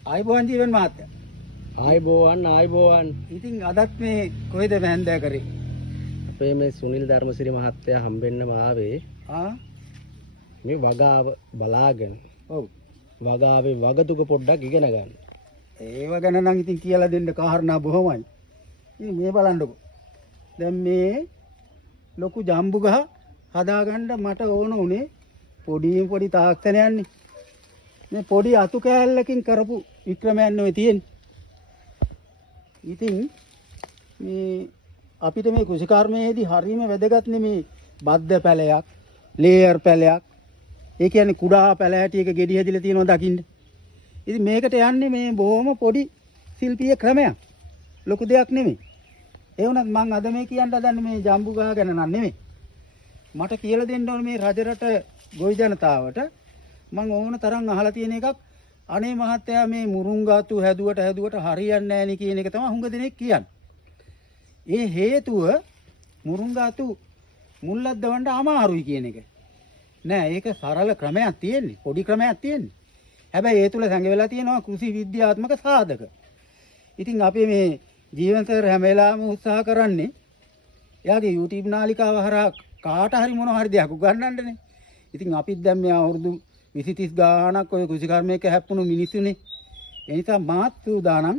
ආයිබෝවන් ජීවන් මහත්තයා. ආයිබෝවන්. ඉතින් අදත් මේ කොහෙද මෑන්දෑ කරේ? අපේ මේ සුනිල් ධර්මසිරි මහත්තයා හම්බෙන්නම ආවේ. මේ වගාව බලාගෙන. ඔව්. වගාවේ වගතුක පොඩ්ඩක් ඉගෙන ගන්න. ඒව ගැන නම් ඉතින් කියලා දෙන්න කාරණා බොහොමයි. ඉතින් මේ බලන්නකෝ. දැන් මේ ලොකු ජම්බු ගහ හදාගන්න මට ඕන උනේ පොඩි තාක්ෂණයක්නේ. මේ පොඩි අතු කෑල්ලකින් කරපු වික්‍රමයන් ඔය තියෙන්නේ. ඉතින් මේ අපිට මේ කෘෂිකර්මයේදී හරීම වැදගත් මේ බද්ද පැලයක්, ලේයර් පැලයක්. ඒ කියන්නේ කුඩා පැල හැටියක ගෙඩි හැදිලා තියෙනවා දකින්න. ඉතින් මේකට යන්නේ මේ බොහොම පොඩි ශිල්පීය ක්‍රමයක්. ලොකු දෙයක් නෙමෙයි. ඒ වුණත් මම අද මේ කියන්න හදන්නේ මේ ජම්බු ගහ ගැන නන් නෙමෙයි. මට කියලා දෙන්න ඕනේ මේ රජරට ගොවි ජනතාවට මම ඕන තරම් අහලා තියෙන එකක්. අනේ මහත්තයා මේ මුරුංගාතු හැදුවට හරියන්නේ නැහැ නේ කියන එක තමයි හුඟ දෙනෙක් කියන්නේ. ඒ හේතුව මුරුංගාතු මුල්ලක් දවන්න අමාරුයි කියන එක. නෑ ඒක සරල ක්‍රමයක් තියෙන්නේ. පොඩි ක්‍රමයක් තියෙන්නේ. හැබැයි ඒ තුල සංගවෙලා තියෙනවා කෘෂි විද්‍යාත්මක සාධක. ඉතින් අපි මේ ජීවන්තර හැම වෙලාවෙම උත්සාහ කරන්නේ එයාගේ YouTube නාලිකාව හරහා කාට හරි මොන හරි දෙයක් උගන්වන්නනේ. ඉතින් අපිත් දැන් මේ අවුරුදු 20 30 ගාණක් ඔය කෘෂිකර්මයක හැප්පුණු මිනිස්සුනේ. ඒ නිසා මාත් සූදානම්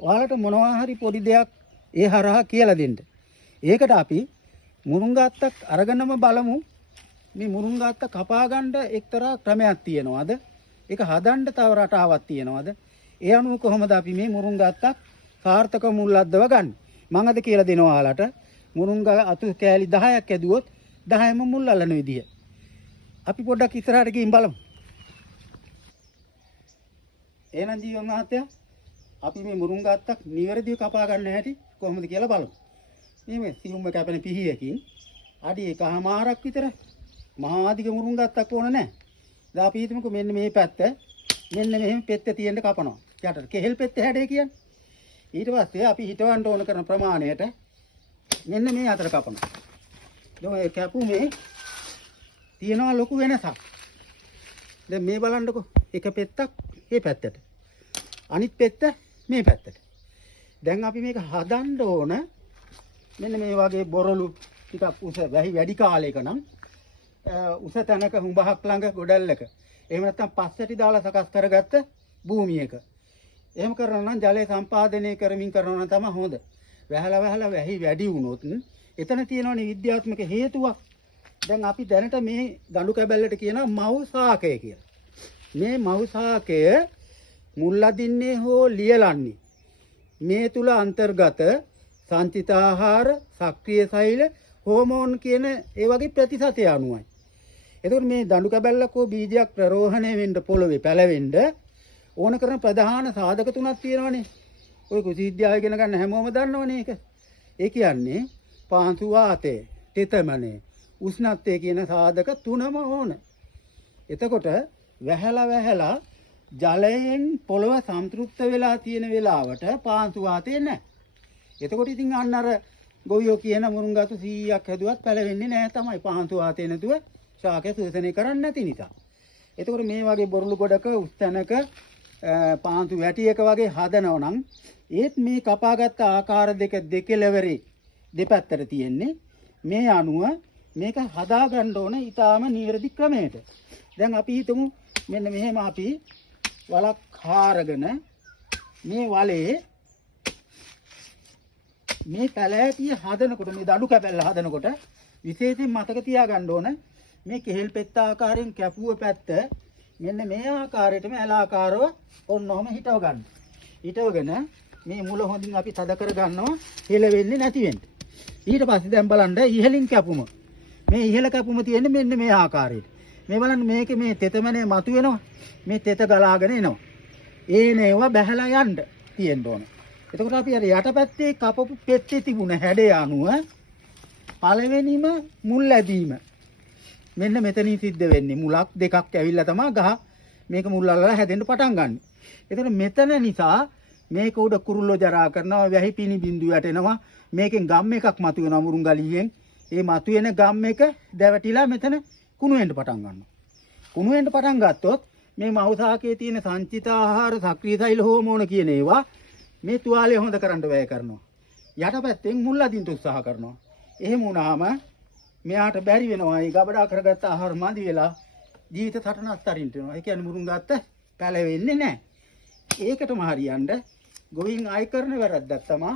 ඔයාලට මොනවා හරි පොඩි දෙයක් ඒ හරහා කියලා දෙන්න. ඒකට අපි මුරුංගාත්තක් අරගෙනම බලමු. මේ මුරුංගාත්ත කපා ගන්න එක්තරා ක්‍රමයක් තියෙනවද? ඒක හදන්න තව රටාවක් තියෙනවද? ඒ අනුව කොහොමද අපි මේ මුරුංගාත්තක් සාර්ථක මුල්ලද්දව ගන්න? මම අද කියලා දෙනවා ඔයාලට මුරුංගා අතු කෑලි 10ක් ඇදුවොත් 10ම මුල් අල්ලන විදිය. අපි පොඩ්ඩක් ඉස්සරහට ගිහින් බලමු. එහෙනම් ජීවම් මහත්තයා අපි මේ මුරුංගාත්තක් නිවැරදිව කපා ගන්න හැටි කොහොමද කියලා බලමු. මේ සියුම්ම කැපෙන පිහියකින් අඩි 1මාරක් විතර මහා අධික මුරුංගාත්තක් ඕන නැහැ. දැන් අපි හිතමුකෝ මෙන්න මේ පැත්ත මෙන්න මෙහෙම පෙත්ත තියෙන්න කපනවා. යටට කෙහෙල් පෙත්ත හැඩේ කියන්නේ. ඊට පස්සේ අපි හිතවන්න ඕන කරන ප්‍රමාණයට මෙන්න මේ අතර කපනවා. දැන් ඒ කැපුමේ තියෙනවා ලොකු වෙනසක්. දැන් මේ බලන්නකෝ එක පෙත්තක් මේ පැත්තට. අනිත් පෙත්ත මේ පැත්තට. දැන් අපි මේක හදන්න ඕන මෙන්න මේ වගේ බොරළු ටිකක් උස වැහි වැඩි කාලයක නම් උස තැනක හුඹහක් ළඟ ගොඩල්ලක. එහෙම නැත්නම් පස්සටි දාලා සකස් කරගත්ත භූමියක. එහෙම කරනවා නම් ජලය සම්පාදනය කරමින් කරනවා නම් තමයි හොඳ. වැහලා වැහි වැඩි වුණොත් එතන තියෙනවනේ විද්‍යාත්මක හේතුවක්. දැන් අපි දැනට මේ දඬු කැබැල්ලට කියනවා මව් ශාකය කියලා. මේ මව් ශාකය මුල් අදින්නේ හෝ ලියලන්නේ මේ තුල අන්තර්ගත සංචිත ආහාර, සක්‍රීය සෛල, හෝමෝන් කියන ඒ වගේ ප්‍රතිශතය අනුවයි. එතකොට මේ දඬු කැබැල්ලක හෝ බීජයක් ප්‍රරෝහණය වෙන්න පොළවේ පැලවෙන්න ඕන කරන ප්‍රධාන සාධක තුනක් තියෙනවනේ. ඔය කුසි විද්‍යාව ඉගෙන ගන්න හැමෝම දන්නවනේ ඒක. ඒ කියන්නේ පාංශු වාතය, තෙතමනය, උෂ්ණත්වය කියන සාධක තුනම ඕන. එතකොට වැහැලා ජලයෙන් පොළව සම්තෘප්ත වෙලා තියෙන වෙලාවට පාංශු වාතය නැහැ. එතකොට ඉතින් අන්න අර ගොවියෝ කියන මුරුංගාතු 100ක් හැදුවත් පැලවෙන්නේ නැහැ තමයි. පාංශු වාතය නැතුව ශාකය සූසනය කරන්නේ නැති නිසා. එතකොට මේ වගේ බොරළු ගොඩක උස්තැනක පාංශු වැටියක වගේ හදනවා නම් ඒත් මේ කපාගත්ත ආකාර දෙක දෙකලවරේ දෙපැත්තට තියෙන්නේ. මේ අනුව මේක හදා ගන්න ඕන ඊටාම නිවැරදි ක්‍රමයකට. දැන් අපි හිතමු මෙන්න මෙහෙම අපි වලක් හාරගෙන මේ වලේ මේ පැලෑටිය හදනකොට මේ දඩු කැබැල්ල හදනකොට විශේෂයෙන් මතක තියාගන්න ඕන මේ කෙහෙල් පෙත්ත ආකාරයෙන් කැපුව පැත්ත මෙන්න මේ ආකාරයටම ඇලාකාරව ඔන්නෝම හිටව ගන්න. හිටවගෙන මේ මුල හොඳින් අපි තද කර ගන්නවා හෙල වෙන්නේ නැති වෙන්න. ඊට පස්සේ දැන් බලන්න ඉහළින් කැපුම. මේ ඉහළ කැපුම තියෙන්නේ මෙන්න මේ ආකාරයට. මේ බලන්න මේකේ මේ තෙතමනේ මතුවෙනවා. මේ තෙත ගලාගෙන එනවා. ඒනේව බැහැලා යන්න තියෙන්න ඕන. එතකොට අපි අර යටපැත්තේ කපපු පෙත්තේ තිබුණ හැඩය අනුව පළවෙනිම මුල් ඇදීම මෙන්න මෙතනින් සිද්ධ වෙන්නේ. මුලක් දෙකක් ඇවිල්ලා තමයි ගහ මේක මුල් අල්ලලා හැදෙන්න පටන් ගන්න. එතකොට මෙතන නිසා මේක උඩ කුරුල්ලෝ ජරා කරනවා, වැහි පිනි බිඳු වැටෙනවා. මේකෙන් ගම් එකක් මතුවෙනවා මුරුංගලියෙන්. ඒ මතුවෙන ගම් එක දැවටිලා මෙතන කුණු වෙන්න පටන් ගන්නවා. කුණු වෙන්න පටන් ගත්තොත් මේ මවුසාකේ තියෙන සංචිත ආහාර සක්‍රීය සෛල හෝමෝන කියන ඒවා මේ තුවාලය හොඳ කරන්න වැය කරනවා. යටපැත්තෙන් මුල් අදින්න උත්සාහ කරනවා. එහෙම වුණාම මෙයාට බැරි වෙනවා. ඒ ගබඩා කරගත්ත ආහාර මදි වෙලා ජීවිත සටනක් අරින්න වෙනවා. ඒ කියන්නේ මුරුංගාත්ත පැලවෙන්නේ නැහැ. ඒකටම හරියන්න ගොවින් ආයි කරන වැරද්දක් තමයි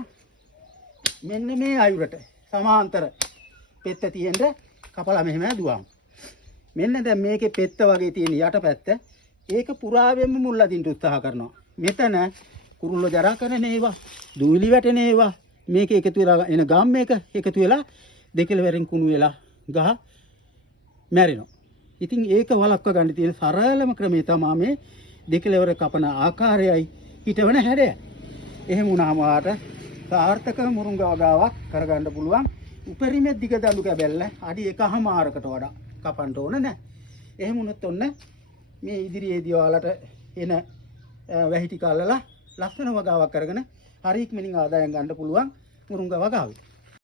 මෙන්න මේ අයුරට සමාන්තර පෙත්ත තියෙන්න කපලා මෙහෙම ඇදුවාම. මෙන්න දැන් මේකේ පෙත්ත වගේ තියෙන යටපැත්ත ඒක පුරාවෙන්ම මුල් අදින්න උත්සාහ කරනවා. මෙතන කුරුල්ලෝ ජරා කරන ඒවා, දූවිලි වැටෙන ඒවා මේක එකතු වෙලා එන ගම් එක එකතු වෙලා දෙකලවරින් කුණු වෙලා ගහ මැරෙනවා. ඉතින් ඒක වළක්වා ගන්න තියෙන සරලම ක්‍රමය තමයි මේ දෙකලවර කපන ආකාරයයි හිටවන හැඩය. එහෙම වුණාම වාට සාර්ථක මුරුංගා වගාවක් කරගන්න පුළුවන්. උපරිම දිග දඬු කැබැල්ල අඩි 1.5කට වඩා කපන්න ඕන නැහැ. එහෙම වුණොත් ඔන්න මේ ඉදිරියේදී ඔයාලට එන වැහිටි කල්ලලා ලස්සන වගාවක් කරගෙන හරි ඉක්මනින් ආදායම් ගන්න පුළුවන් මුරුංගා වගාවේ.